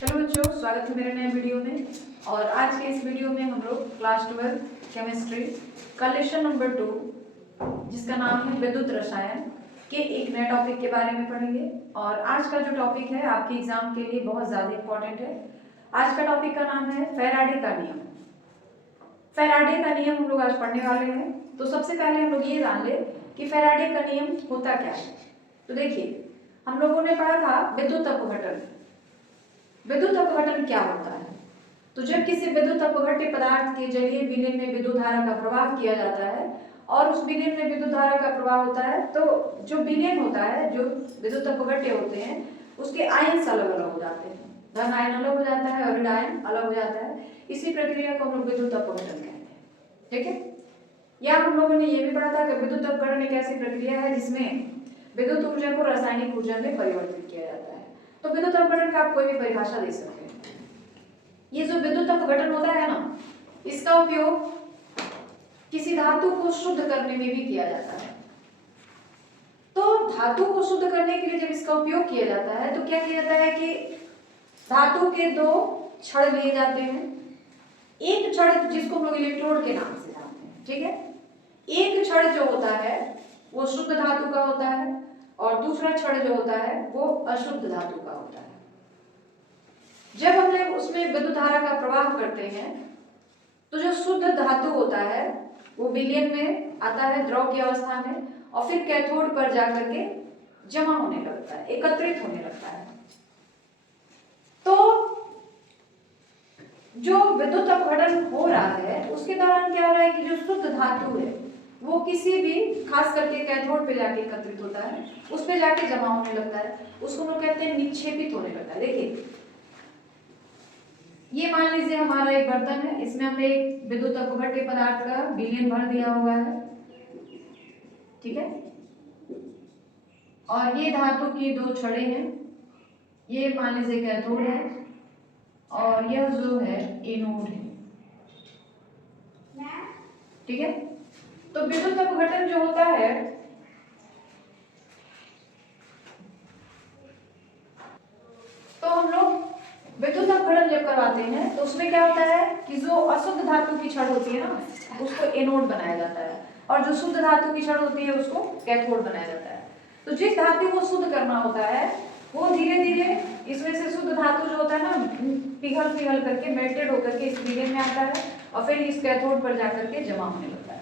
Hello बच्चों, स्वागत है मेरे नए वीडियो में। और आज के इस वीडियो में हम लोग क्लास 12 केमिस्ट्री का लेसन नंबर 2 जिसका नाम है विद्युत रसायन के एक नए टॉपिक के बारे में पढ़ेंगे। और आज का जो टॉपिक है आपके एग्जाम के लिए बहुत ज़्यादा इम्पोर्टेंट है। आज का टॉपिक का नाम है फैराडे का नियम। फैराडे का नियम हम लोग आज पढ़ने वाले हैं। तो सबसे पहले हम लोग ये जान ले कि फैराडे का नियम होता क्या है। तो देखिए, हम लोगों ने पढ़ा था विद्युत अपघटन। विद्युत अपघटन क्या होता है? तो जब किसी विद्युत अपघट्य पदार्थ के जरिए विलयन में विद्युत धारा का प्रवाह किया जाता है और उस विलयन में विद्युत धारा का प्रवाह होता है, तो जो विलयन होता है, जो विद्युत अपघट्य होते हैं, उसके आयन्स अलग अलग हो जाते हैं। धन आयन अलग हो जाता है और ऋण आयन अलग हो जाता है। इसी प्रक्रिया को हम लोग विद्युत अपघटन कहते हैं। ठीक है। या हम लोगों ने ये भी पढ़ा था कि विद्युत अपघटन एक ऐसी प्रक्रिया है जिसमें विद्युत ऊर्जा को रासायनिक ऊर्जा में परिवर्तित किया जाता है। तो विद्युत अपघटन का आप कोई भी परिभाषा दे सकते हैं। ये जो विद्युत अपघटन होता है ना, इसका उपयोग किसी धातु को शुद्ध करने में भी किया जाता है। तो धातु को शुद्ध करने के लिए जब इसका उपयोग किया जाता है तो क्या किया जाता है कि धातु के दो छड़ लिए जाते हैं। एक छड़ जिसको हम लोग इलेक्ट्रोड के नाम से जानते हैं, ठीक है। एक छड़ जो होता है वो शुद्ध धातु का होता है और दूसरा छड़ जो होता है वो अशुद्ध धातु का होता है। जब हम लोग उसमें विद्युत धारा का प्रवाह करते हैं तो जो शुद्ध धातु होता है वो विलयन में आता है द्रव की अवस्था में और फिर कैथोड पर जाकर के जमा होने लगता है, एकत्रित होने लगता है। तो जो विद्युत अपघटन हो रहा है उसके दौरान क्या हो रहा है कि जो शुद्ध धातु है वो किसी भी, खास करके कैथोड पे जाके एकत्रित होता है, उस पे जाके जमा होने लगता है। उसको हम लोग कहते हैं निक्षेपित होने लगता है। देखिए, ये मान लीजिए हमारा एक बर्तन है, इसमें हमने एक विद्युत अपघट्य पदार्थ का विलयन भर दिया हुआ है, ठीक है। और ये धातु की दो छड़ें हैं, ये मान लीजिए कैथोड है और यह जो है एनोड है, ठीक है। तो विद्युत अपघटन जो होता है तो हम लोग विद्युत अपघटन जब करवाते हैं तो उसमें क्या होता है कि जो अशुद्ध धातु की छड़ होती है ना उसको एनोड बनाया जाता है और जो शुद्ध धातु की छड़ होती है उसको कैथोड बनाया जाता है। तो जिस धातु को शुद्ध करना होता है वो धीरे धीरे इसमें से शुद्ध धातु जो होता है ना पिघल पिघल करके मेल्टेड होकर के इस विलयन में आता है और फिर इस कैथोड पर जाकर के जमा होने लगता है।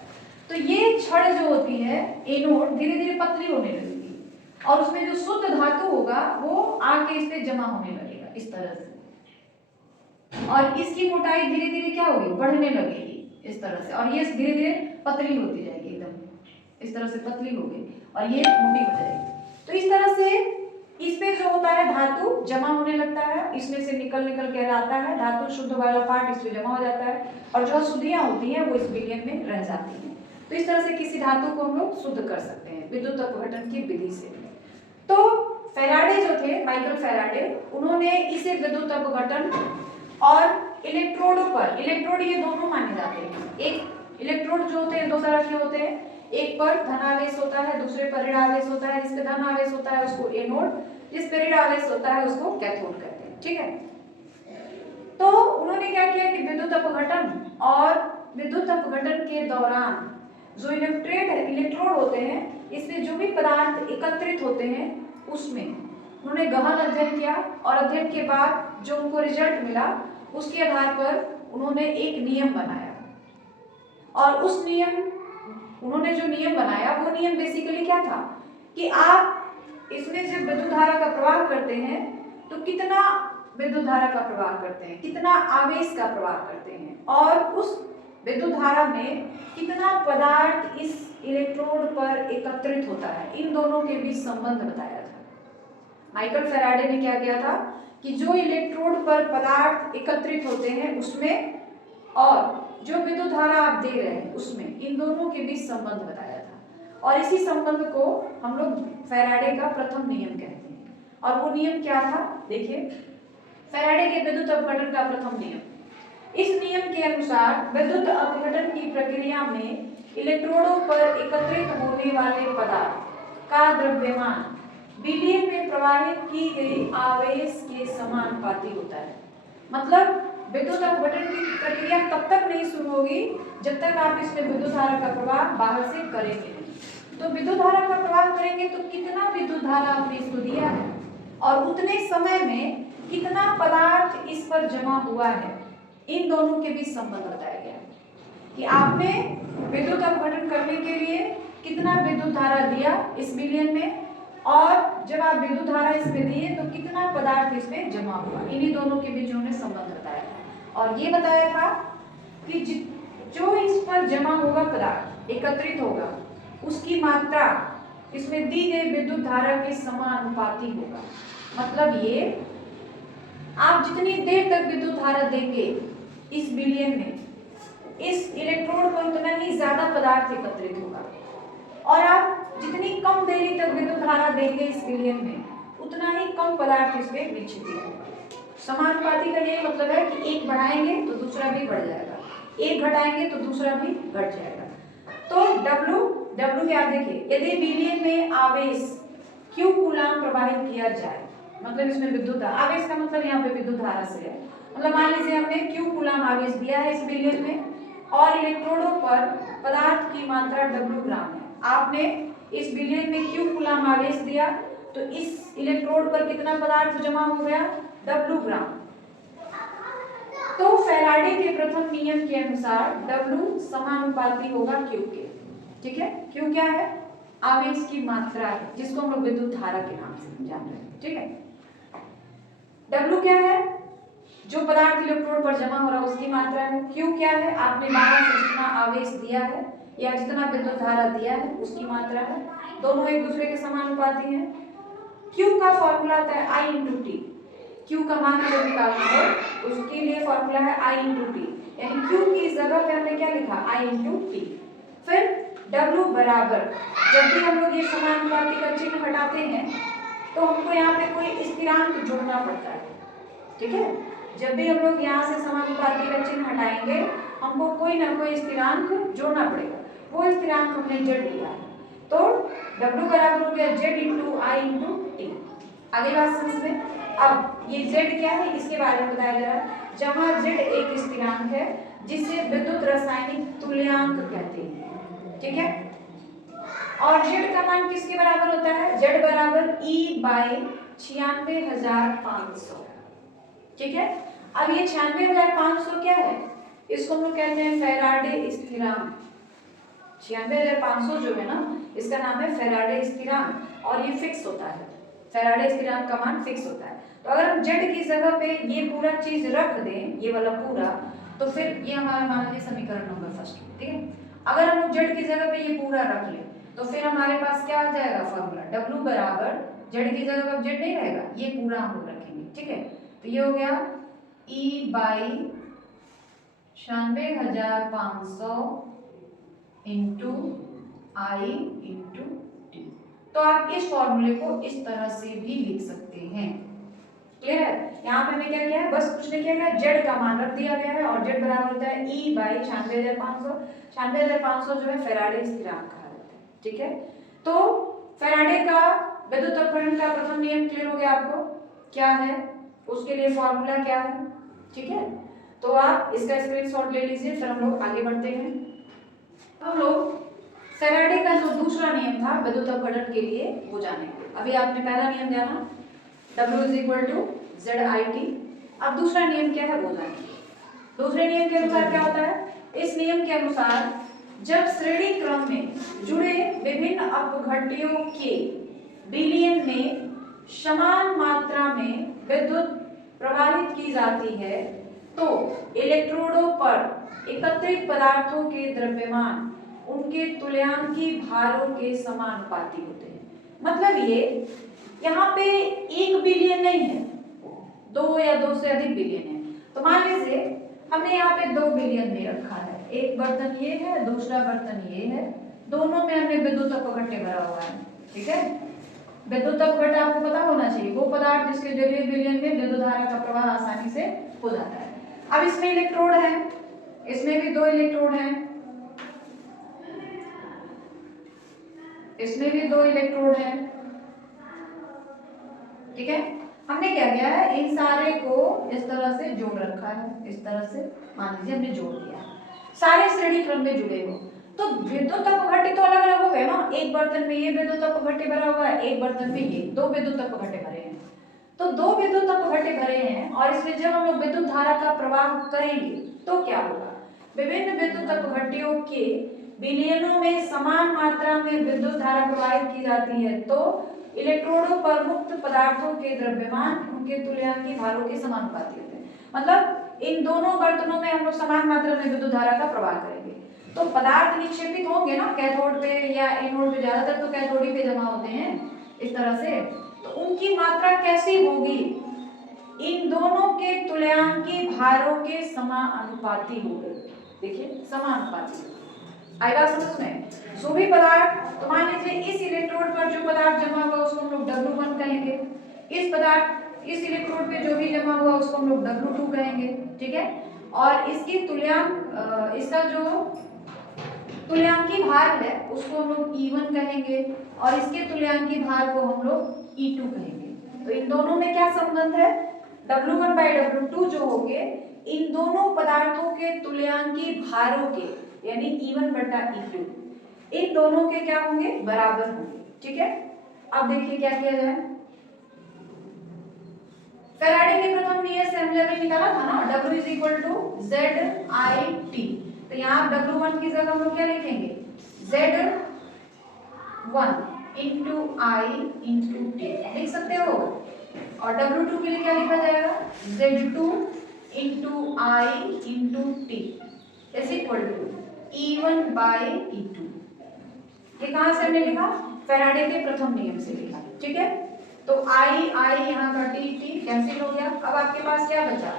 तो ये छड़ जो होती है एनोड धीरे धीरे पतली होने लगेगी और उसमें जो शुद्ध धातु होगा वो आके इस पे जमा होने लगेगा इस तरह से, और इसकी मोटाई धीरे धीरे क्या होगी, बढ़ने लगेगी इस तरह से, और ये धीरे धीरे पतली होती जाएगी, एकदम इस तरह से पतली होगी और ये मोटी हो जाएगी। तो इस तरह से इस पे जो होता है धातु जमा होने लगता है, इसमें से निकल निकल के आता है धातु, शुद्ध वाला पार्ट इस पे जमा हो जाता है और जो अशुद्धियां होती हैं वो इस विलयन में रह जाती हैं। तो इस तरह से किसी धातु को हम लोग शुद्ध कर सकते हैं विद्युत अपघटन की विधि से। तो फैराडे जो थे, माइकल फैराडे, उन्होंने इसे विद्युत अपघटन और इलेक्ट्रोडों पर, इलेक्ट्रोड ये दोनों माने जाते हैं। एक इलेक्ट्रोड जो होते हैं दो तरह के होते हैं, एक पर धनावेश होता है, दूसरे पर ऋण आवेश होता है। जिसपे धन आवेश होता है उसको एनोड, जिस पे ऋण आवेश होता है उसको कैथोड कहते हैं, ठीक है। तो उन्होंने क्या किया कि विद्युत अपघटन और विद्युत अपघटन के दौरान जो इलेक्ट्रोड होते हैं, इसमें जो भी पदार्थ एकत्रित होते हैं उसमें उन्होंने गहन अध्ययन किया और अध्ययन के बाद जो उनको रिजल्ट मिला उसके आधार पर उन्होंने एक नियम बनाया। और उस नियम, उन्होंने जो नियम बनाया वो नियम बेसिकली क्या था कि आप इसमें जब विद्युत धारा का प्रवाह करते हैं तो कितना विद्युत धारा का प्रवाह करते हैं, कितना आवेश का प्रवाह करते हैं और उस विद्युत धारा में कितना पदार्थ इस इलेक्ट्रोड पर एकत्रित होता है, इन दोनों के बीच संबंध बताया था। माइकल फैराडे ने क्या किया था कि जो इलेक्ट्रोड पर पदार्थ एकत्रित होते हैं उसमें और जो विद्युत धारा आप दे रहे हैं उसमें, इन दोनों के बीच संबंध बताया था। और इसी संबंध को हम लोग फैराडे का प्रथम नियम कहते हैं। और वो नियम क्या था, देखिए, फैराडे के विद्युत अपघटन का प्रथम नियम, इस नियम के अनुसार विद्युत अपघटन की प्रक्रिया में इलेक्ट्रोडों पर एकत्रित होने वाले पदार्थ का द्रव्यमान बिलियन में प्रवाहित की गई आवेश के समानुपाती होता है। मतलब विद्युत अपघटन की प्रक्रिया तब तक नहीं शुरू होगी जब तक आप इसमें विद्युत धारा का प्रवाह बाहर से करेंगे नहीं। तो विद्युत धारा का प्रवाह करेंगे तो कितना विद्युत धारा आपने इसको दिया है और उतने समय में कितना पदार्थ इस पर जमा हुआ है, इन दोनों के बीच संबंध बताया गया कि आपने विद्युत अपघटन करने के लिए कितना विद्युत धारा दिया इस बिलियन में, और जब आप विद्युत धारा इसमें दिए तो कितना पदार्थ इसमें जमा हुआ, इन्हीं दोनों के बीच उन्होंने संबंध बताया था। और ये बताया था कि जो इस पर जमा होगा पदार्थ एकत्रित होगा उसकी मात्रा इसमें दी गई विद्युत धारा के समानुपाती होगा। मतलब ये आप जितनी देर तक विद्युत धारा देंगे इस बिलियन में, इस इलेक्ट्रोड पर उतना ही ज्यादा पदार्थ एकत्रित होगा, और आप जितनी कम देरी तक विद्युत धारा देंगे इस बिलियन में उतना ही कम पदार्थ इसमें विक्षेपित होगा। समानुपाती का यही मतलब है कि एक बढ़ाएंगे तो दूसरा भी बढ़ जाएगा, एक घटाएंगे तो दूसरा भी घट जाएगा। तो W क्या देखिए, यदि बिलियन में आवेश Q कूलाम प्रवाहित किया जाए, मतलब इसमें विद्युत आवेश का मतलब यहाँ पे विद्युत धारा से है। मतलब मान लीजिए हमने Q कूलाम आवेश दिया है इस बिलियन में और इलेक्ट्रोडों पर पदार्थ की मात्रा W ग्राम है। आपने इस बिलियन में Q कूलाम आवेश दिया तो इस इलेक्ट्रोड पर कितना पदार्थ जमा हो गया, W ग्राम। तो फैराडे के प्रथम नियम के अनुसार W समानुपाती होगा Q के। ठीक है, Q क्या है, आवेश की मात्रा है जिसको हम लोग विद्युत धारा के नाम से जान रहे हैं। ठीक है, W क्या है, जो पदार्थ इलेक्ट्रोड पर जमा हो रहा है उसकी मात्रा है। Q क्या है, आपने बाहर से जितना आवेश दिया है या जितना विद्युत धारा दिया है उसकी मात्रा है। दोनों एक दूसरे के समानुपाती हैं। Q का फॉर्मूला आता है I इंटू टी। Q का मान अगर निकालना हो उसके लिए फॉर्मूला है I इंटू टी, यानी Q की जगह पे हमने क्या लिखा, I इंटू टी। फिर W बराबर, जब भी हम लोग ये समानुपाती का चिन्ह हटाते हैं तो हमको यहाँ पे कोई स्थिरांक जोड़ना पड़ता है। ठीक है, जब भी हम लोग यहाँ से समानुपाती का चिन्ह हटाएंगे हमको कोई ना कोई स्थिरांक जोड़ना पड़ेगा। वो स्थिरांक हमने Z लिया है, तो W बराबर हो गया Z इंटू आई इंटू टी। आगे बात समझ में। अब ये Z क्या है इसके बारे में बताया जा रहा है, जहाँ Z एक स्थिरांक है जिसे विद्युत रासायनिक तुल्यांक कहते हैं। ठीक है, और Z का मान किसके बराबर होता है, Z बराबर E बाई 96,500। ठीक है, अब ये 96,500 क्या है, इसको हम लोग कहते हैं फैराडे स्थिरांक। 96,500 जो है ना इसका नाम है फैराडे स्थिरांक और ये फिक्स होता है, फैराडे स्थिरांक का मान फिक्स होता है। तो अगर हम Z की जगह पे ये पूरा चीज रख दें, ये वाला पूरा, तो फिर ये हमारा मान लीजिए समीकरण नंबर फर्स्ट। ठीक है, अगर हम Z की जगह पे ये पूरा रख लें तो फिर हमारे पास क्या आ जाएगा फॉर्मूला, W बराबर Z की जगह पर Z नहीं रहेगा, ये पूरा हम लोग रखेंगे। ठीक है, तो ये हो गया E by 96,500 into I into T. तो आप इस फॉर्मूले को इस तरह से भी लिख सकते हैं। क्लियर है, यहाँ पे हमें क्या किया है, बस कुछ नहीं किया गया, Z का मान रख दिया गया है और Z बराबर होता है E बाई 96,500। 96,500 जो है फैराडे स्थिरांक कहा जाता है। ठीक है, तो फैराडे का विद्युत अपघटन का प्रथम नियम क्लियर हो गया आपको क्या है, उसके लिए फॉर्मूला क्या है। ठीक है, तो आप इसका स्क्रीनशॉट ले लीजिए, फिर हम लोग आगे बढ़ते हैं। हम लोग फैराडे का जो दूसरा नियम था विद्युत अपघटन के लिए वो जानेंगे। अभी आपने पहला नियम जाना W is equal to ZIT। अब दूसरा नियम क्या है वो जानेंगे। दूसरे नियम के अनुसार क्या होता है, इस नियम के अनुसार जब श्रेणी क्रम में जुड़े विभिन्न अपघट्यों के बिलियन में समान मात्रा में विद्युत प्रवाहित की जाती है तो इलेक्ट्रोडों पर एकत्रित पदार्थों के द्रव्यमान उनके तुल्यांकी भारों के समानुपाती होते हैं। मतलब ये यहाँ पे एक बिलियन नहीं है, 2 या 2 से अधिक बिलियन है। तो मान लीजिए हमने यहाँ पे 2 बिलियन में रखा है, एक बर्तन ये है दूसरा बर्तन ये है, दोनों में हमने विद्युत अपघट्य भरा हुआ है। ठीक है, विद्युत अपघट्य आपको पता होना चाहिए, वो पदार्थ जिसके जरिए बिलियन में विद्युत धारा का प्रवाह आसानी से हो जाता है। अब इसमें इलेक्ट्रोड है, इसमें भी 2 इलेक्ट्रोड हैं, इसमें भी 2 इलेक्ट्रोड हैं, ठीक है। हमने क्या किया है, इन सारे को इस तरह से जोड़ रखा है, इस तरह से मान लीजिए हमने जोड़ दिया, सारे श्रेणी क्रम में जुड़े हो। तो विद्युत अपघट्य तो अलग अलग हो गए ना, एक बर्तन में ये विद्युत अपघट्य भरा हुआ है, एक बर्तन में ये, दो विद्युत अपघट्य भरे हैं। तो दो विद्युत अपघट्य भरे हैं और इसमें जब हम लोग विद्युत धारा का प्रवाह करेंगे तो क्या होगा, विभिन्न विद्युत अपघट्यों के विलयनों में समान मात्रा में विद्युत धारा प्रवाहित की जाती है, तो इलेक्ट्रोडों पर मुक्त पदार्थों के द्रव्यमान उनके तुल्यांकी भारों के समानुपाती होते हैं। मतलब इन दोनों बर्तनों में हम लोग समान मात्रा में विद्युत धारा का प्रवाह करेंगे, तो पदार्थ निक्षेपित होंगे ना कैथोड पे या एनोड पे, ज्यादातर तो कैथोड ही पे जमा होते हैं इस तरह से, तो उनकी मात्रा कैसी होगी, इन दोनों के तुल्यांकी भारों के समानुपाती होगी। देखिए समानुपाती आएगा समझ में। जो भी पदार्थ, तो मान लीजिए इस इलेक्ट्रोड पर जो पदार्थ जमा हुआ उसको हम लोग W1 कहेंगे, इस पदार्थ इस इलेक्ट्रोड पे जो भी जमा हुआ उसको हम लोग W2 कहेंगे, ठीक है। और इसकी तुल्यांक, इसका जो तुल्यांकी भार है उसको हम लोग E1 कहेंगे और इसके तुल्यांकी भार को हम लोग E2 कहेंगे। तो इन दोनों में क्या संबंध है, W1 by W2 जो होंगे इन दोनों पदार्थों के तुल्यांकी भारों के, यानी E1 बटा E2, इन दोनों के क्या होंगे, बराबर होंगे, ठीक है। अब देखिए क्या किया जाए, फैराडे के प्रथम नियम से हमने अभी निकाला था ना, W is equal to ZIT, तो यहाँ W1 की जगह हम लोग क्या लिखेंगे, Z1 into I into T लिख सकते हो, और W2 के लिए क्या लिखा जाएगा, Z2 into I into T is equal to E1 by E2। ये कहां से हमने लिखा, फैराडे के प्रथम नियम से लिखा, ठीक है। तो I यहाँ का T कैंसिल हो गया, अब आपके पास क्या बचा,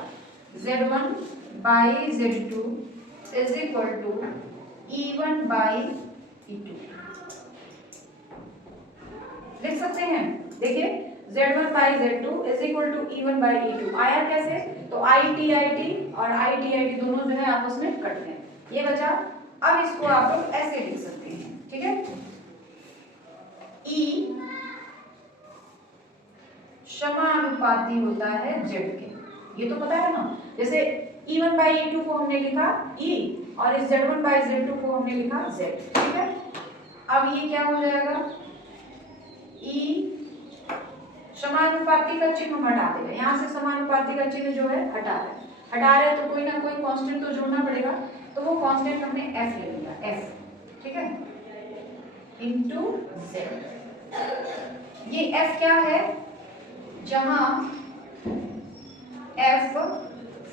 Z1 by Z2 is equal to E1 by E2 लिख सकते हैं। देखिए Z1 by Z2 is equal to E1 by E2 आया कैसे, तो IT और IT दोनों जो है आपस में कट गए, ये बचा। अब इसको आप लोग ऐसे लिख सकते हैं, ठीक है, E समानुपाती होता है Z के, ये तो पता है ना। जैसे E1 by E2 को हमने लिखा E और इस Z1 by Z2 को हमने लिखा Z, ठीक है। अब ये क्या हो जाएगा, E समानुपाती का चिन्ह हम हटा देंगे, यहाँ से समानुपाती का चिन्ह जो है हटा रहे तो कोई ना कोई कांस्टेंट तो जोड़ना पड़ेगा, तो वो कांस्टेंट हमने F ले लिया, F, ठीक है, इनटू Z। ये F क्या है, जहां F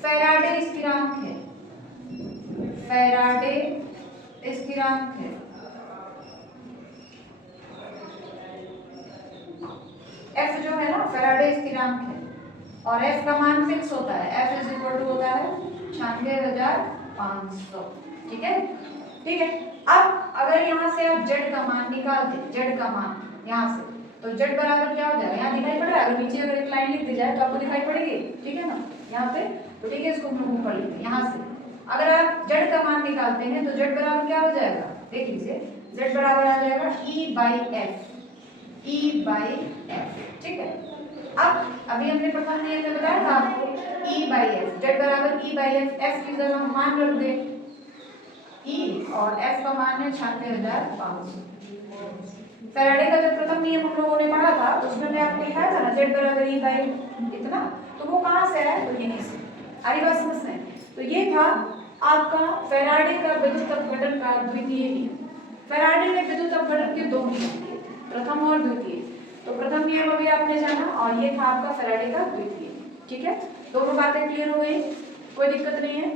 फैराडे स्थिरांक है, फैराडे स्थिरांक है, F जो है ना फैराडे स्थिरांक है, और F का मान फिक्स होता है, F इज इक्वल टू होता है 96,500, ठीक है, ठीक है। अब अगर यहाँ से आप Z का मान निकाल दें, Z का मान यहाँ से, तो Z बराबर क्या हो जाएगा, यहाँ दिखाई पड़ रहा है, अगर नीचे अगर एक लाइन लिख दी जाए तो आपको दिखाई पड़ेगी, ठीक है ना, यहाँ पे, तो ठीक है, इसको हम लोग ऊपर लिखते हैं। यहाँ से अगर आप Z का मान निकालते हैं तो Z बराबर क्या हो जाएगा, देख लीजिए, Z बराबर आ जाएगा E by F, ठीक है। अब अभी हमने प्रथम नियम में बताया था आपको E by F, Z बराबर E by F, F की जगह हम मान रख दें E और F का मान है 96,500। फैराडे का जब प्रथम नियम हम लोगों ने पढ़ा था तो उसमें मैं आपको लिखाया था ना Z बराबर E by इतना, तो वो कहाँ से आया, तो यहीं से, आरी बात समझ में। तो ये था आपका फैराडे का विद्युत अपघटन का द्वितीय नियम। फैराडे ने विद्युत अपघटन के दो नियम दिए, प्रथम और द्वितीय। तो प्रथम नियम अभी आपने जाना और ये था आपका फैराडे का द्वितीय, ठीक है। दोनों बातें क्लियर हो गई, कोई दिक्कत नहीं है।